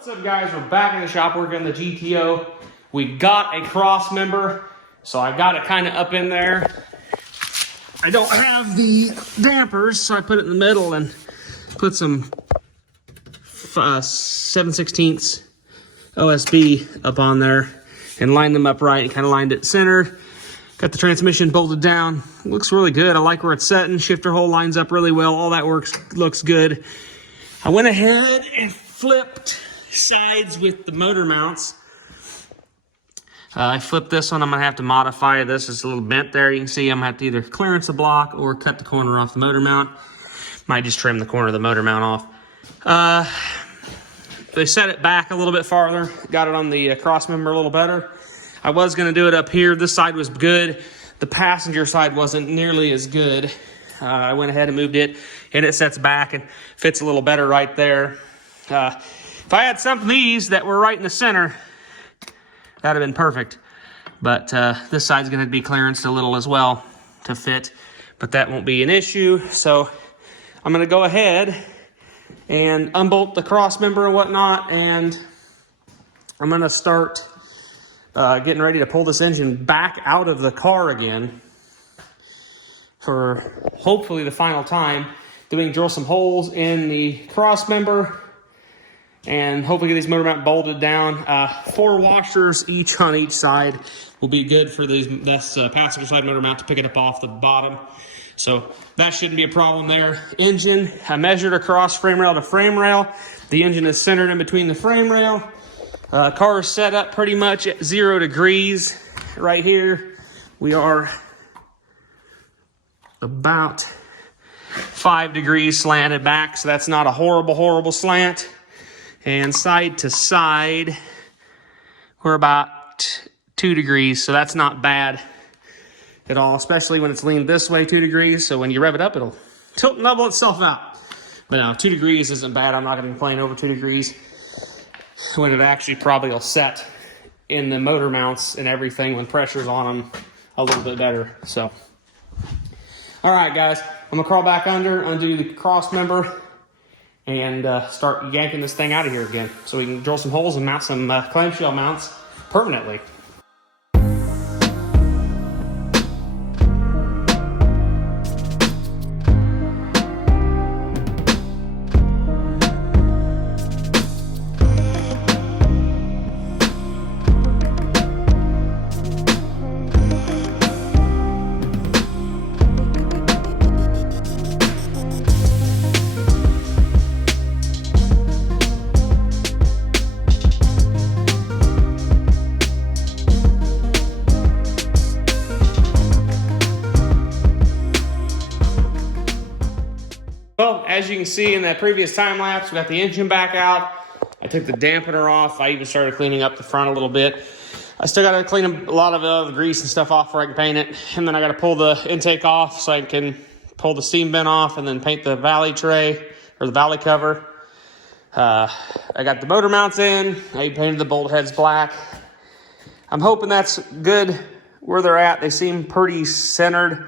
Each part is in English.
What's up, guys? We're back in the shop working on the GTO. We got a Crossmember, so I got it kind of up in there. I don't have the dampers, so I put it in the middle and put some 7/16 OSB up on there and lined them up right and kind of lined it center. Got the transmission bolted down. Looks really good. I like where it's setting. Shifter hole lines up really well. All that looks good. I went ahead and flipped sides with the motor mounts. I flipped this one. I'm going to have to modify this. It's a little bent there. You can see I'm going to have to either clearance the block or cut the corner off the motor mount. Might just trim the corner of the motor mount off. They set it back a little bit farther. Got it on the Crossmember a little better. I was going to do it up here. This side was good. The passenger side wasn't nearly as good. I went ahead and moved it, and it sets back and fits a little better right there. If I had some of these that were right in the center, that would have been perfect. But this side's going to be clearanced a little as well to fit, but that won't be an issue. So I'm going to go ahead and unbolt the Crossmember and whatnot, and I'm going to start getting ready to pull this engine back out of the car again for hopefully the final time. Drill some holes in the Crossmember and hopefully get these motor mount bolted down. 4 washers each on each side will be good for this passenger side motor mount to pick it up off the bottom. So that shouldn't be a problem there. Engine, I measured across frame rail to frame rail. The engine is centered in between the frame rail. Car is set up pretty much at 0 degrees. Right here, we are about 5 degrees slanted back, so that's not a horrible slant. And side to side, we're about 2 degrees, so that's not bad at all, especially when it's leaned this way 2 degrees. So when you rev it up, it'll tilt and level itself out. But no, 2 degrees isn't bad. I'm not going to complain over 2 degrees when it actually probably will set in the motor mounts and everything when pressure's on them a little bit better. So, all right, guys, I'm going to crawl back under, undo the Crossmember, and start yanking this thing out of here again so we can drill some holes and mount some clamshell mounts permanently. Well, as you can see in that previous time lapse, we got the engine back out. I took the dampener off. I even started cleaning up the front a little bit. I still got to clean a lot of the grease and stuff off before I can paint it. And then I got to pull the intake off so I can pull the steam vent off and then paint the valley tray or the valley cover. I got the motor mounts in. I painted the bolt heads black. I'm hoping that's good where they're at. They seem pretty centered.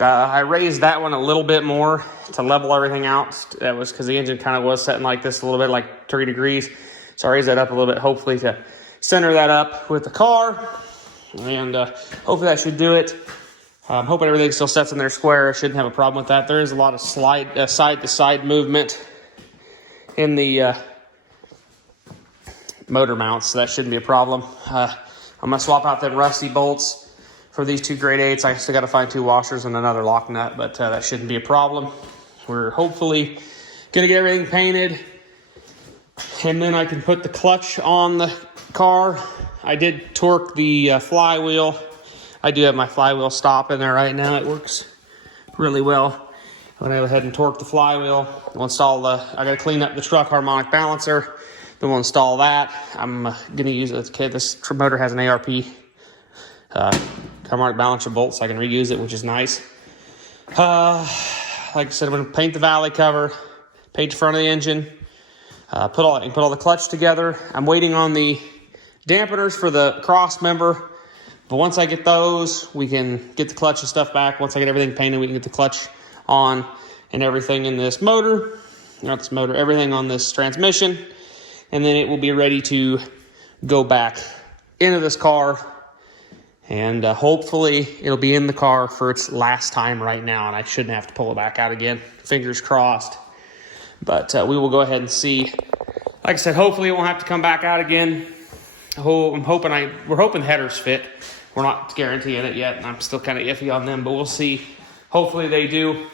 I raised that one a little bit more to level everything out. That was because the engine kind of was setting like this a little bit, like 3 degrees. So I raised that up a little bit, hopefully to center that up with the car. And hopefully that should do it. I'm hoping everything still sets in there square. I shouldn't have a problem with that. There is a lot of side-to-side movement in the motor mounts, so that shouldn't be a problem. I'm going to swap out them rusty bolts. For these 2 grade 8s, I still got to find 2 washers and another lock nut, but that shouldn't be a problem. We're hopefully going to get everything painted, and then I can put the clutch on the car. I did torque the flywheel. I do have my flywheel stop in there right now. It works really well. I'm going to go ahead and torque the flywheel. We'll install I got to clean up the truck harmonic balancer. Then we'll install that. I'm going to use it. Okay, this motor has an ARP. Harmonic balancer bolt, so I can reuse it, which is nice. Like I said, I'm going to paint the valley cover, paint the front of the engine, put all the clutch together. I'm waiting on the dampeners for the Crossmember, but once I get those, we can get the clutch and stuff back. Once I get everything painted, we can get the clutch on and everything in this motor, not this motor, everything on this transmission. and then it will be ready to go back into this car. And hopefully it'll be in the car for its last time right now, and I shouldn't have to pull it back out again. Fingers crossed. But we will go ahead and see. Like I said, hopefully it won't have to come back out again. We're hoping headers fit. We're not guaranteeing it yet, and I'm still kind of iffy on them, but we'll see. Hopefully they do.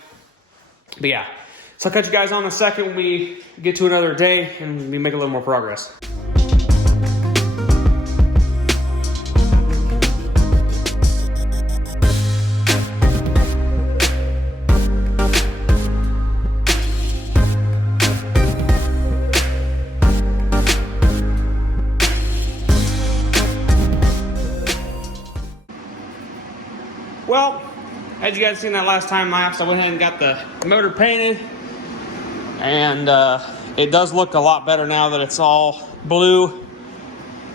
But yeah, so I'll catch you guys on in a second when we get to another day and we make a little more progress. Well, as you guys seen that last time lapse, I went ahead and got the motor painted, and it does look a lot better now that it's all blue.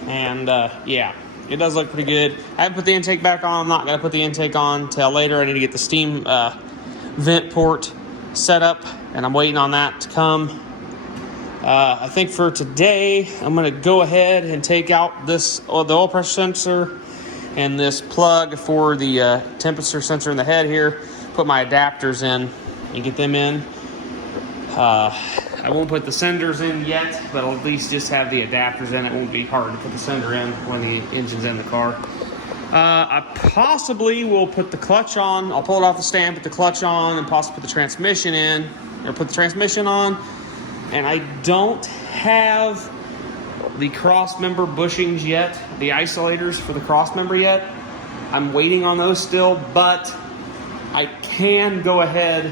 And yeah, it does look pretty good. I haven't put the intake back on. I'm not going to put the intake on till later. I need to get the steam vent port set up, and I'm waiting on that to come. I think for today, I'm going to go ahead and take out the oil pressure sensor and this plug for the temperature sensor in the head here. Put my adapters in and get them in. I won't put the senders in yet, but I'll at least just have the adapters in. It won't be hard to put the sender in when the engine's in the car. I possibly will put the clutch on. I'll pull it off the stand, put the clutch on, and possibly put the transmission in, or put the transmission on. And I don't have the Crossmember bushings yet, the isolators for the Crossmember yet. I'm waiting on those still, but I can go ahead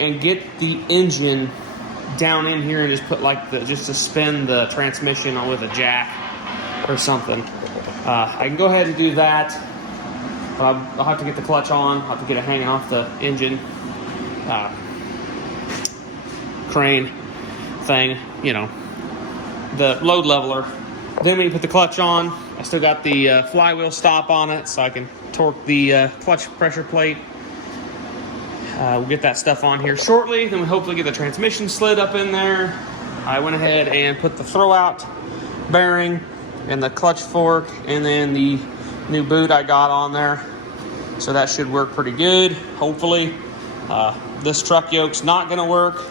and get the engine down in here and just put like just to spin the transmission on with a jack or something. I can go ahead and do that. I'll have to get the clutch on. I'll have to get it hanging off the engine crane thing, you know, the load leveler. Then when you put the clutch on, I still got the flywheel stop on it, so I can torque the clutch pressure plate. We'll get that stuff on here shortly. Then we hopefully get the transmission slid up in there. I went ahead and put the throwout bearing and the clutch fork, and then the new boot I got on there. So that should work pretty good, hopefully. This truck yoke's not gonna work,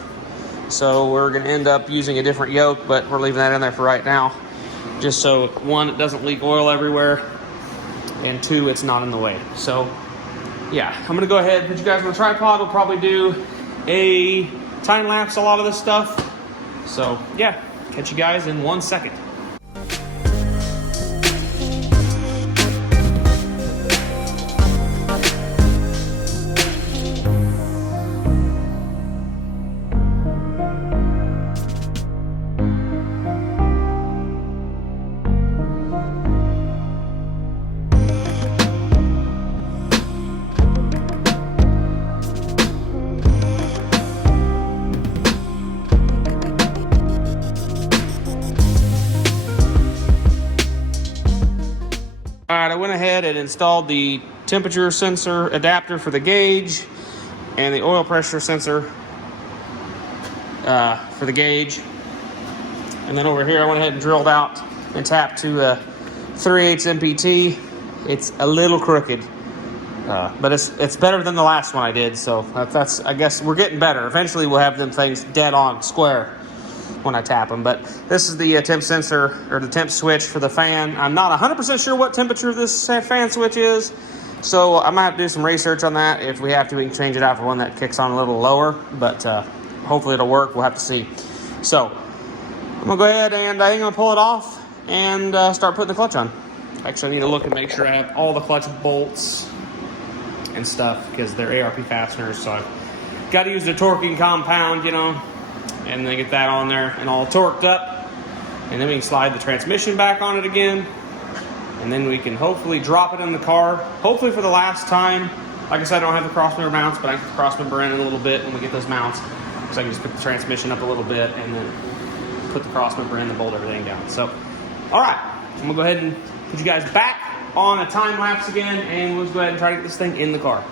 so we're gonna end up using a different yoke, but we're leaving that in there for right now. Just so, one, it doesn't leak oil everywhere, and two, it's not in the way. So, yeah, I'm gonna go ahead and put you guys on the tripod. We'll probably do a time lapse a lot of this stuff. So, yeah, catch you guys in 1 second. Alright, I went ahead and installed the temperature sensor adapter for the gauge and the oil pressure sensor for the gauge. And then over here I went ahead and drilled out and tapped to 3/8 MPT. It's a little crooked, but it's better than the last one I did, so that's I guess we're getting better. Eventually we'll have them things dead on square when I tap them. But this is the temp sensor, or the temp switch for the fan. I'm not 100% sure what temperature this fan switch is, so I might have to do some research on that. If we have to, we can change it out for one that kicks on a little lower, but hopefully it'll work. We'll have to see. So I'm gonna go ahead and I'm gonna pull it off and start putting the clutch on. Actually, I need to look and make sure I have all the clutch bolts and stuff, because they're ARP fasteners, so I've got to use the torquing compound, you know, and then get that on there and all torqued up, and then we can slide the transmission back on it again, and then we can hopefully drop it in the car, hopefully for the last time. Like I said, I don't have the crossmember mounts, but I can put the crossmember in a little bit when we get those mounts, so I can just pick the transmission up a little bit and then put the crossmember in and bolt everything down. So, all right, I'm gonna go ahead and put you guys back on a time lapse again, and we'll just go ahead and try to get this thing in the car.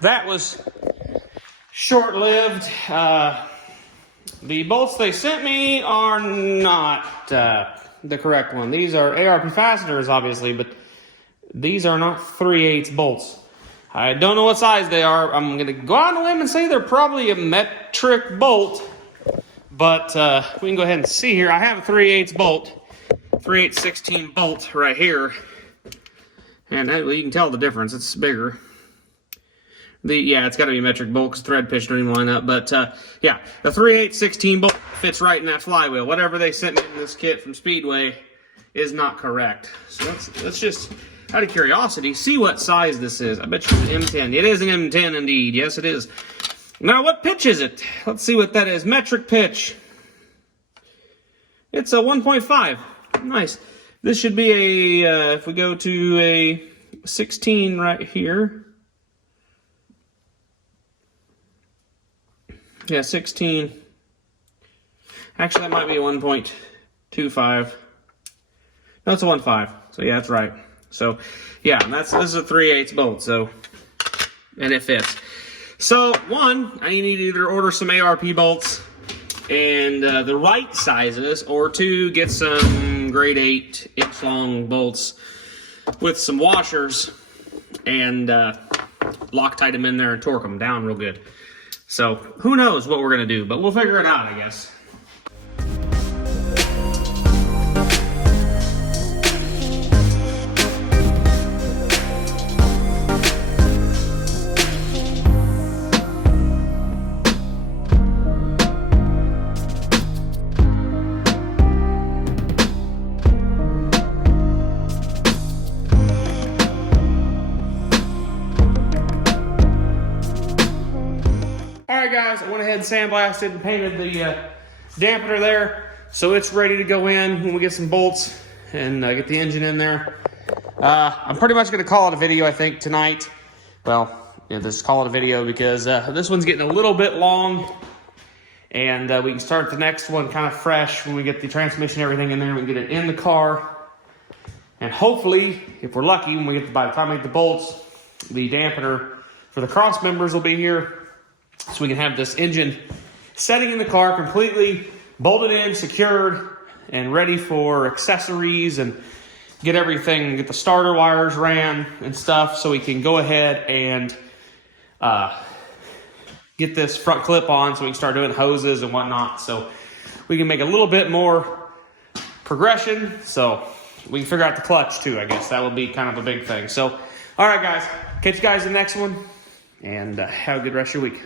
that was short-lived. The bolts they sent me are not the correct one. These are ARP fasteners, obviously, but these are not 3/8 bolts. I don't know what size they are. I'm going to go out on a limb and say they're probably a metric bolt, but we can go ahead and see here. I have a 3/8 bolt, 3/8 16 bolt right here, and you can tell the difference. It's bigger. Yeah, it's got to be a metric bolt because thread pitch don't even line up. But yeah, the 3/8 16 bolt fits right in that flywheel. Whatever they sent me in this kit from Speedway is not correct. So let's just, out of curiosity, see what size this is. I bet you it's an M10. It is an M10 indeed. Yes, it is. Now, what pitch is it? Let's see what that is. Metric pitch. It's a 1.5. Nice. This should be a, if we go to a 16 right here. Yeah, 16. Actually, that might be a 1.25. No, it's a 1.5. So yeah, that's right. So yeah, this is a 3/8 bolt. So, and it fits. So one, I need to either order some ARP bolts and the right sizes, or two, get some grade 8-inch long bolts with some washers and Loctite them in there and torque them down real good. So who knows what we're gonna do, but we'll figure it out, I guess. Alright guys, I went ahead and sandblasted and painted the dampener there, so it's ready to go in when we get some bolts and get the engine in there. I'm pretty much going to call it a video, I think, tonight. Well, yeah, just call it a video because this one's getting a little bit long, and we can start the next one kind of fresh when we get the transmission and everything in there. We can get it in the car, and hopefully, if we're lucky, when we get by the time we get the bolts, the dampener for the cross members will be here. So we can have this engine setting in the car completely bolted in, secured, and ready for accessories and get everything, get the starter wires ran and stuff, so we can go ahead and get this front clip on so we can start doing hoses and whatnot. So we can make a little bit more progression, so we can figure out the clutch too, I guess. That will be kind of a big thing. So, all right, guys. Catch you guys in the next one, and have a good rest of your week.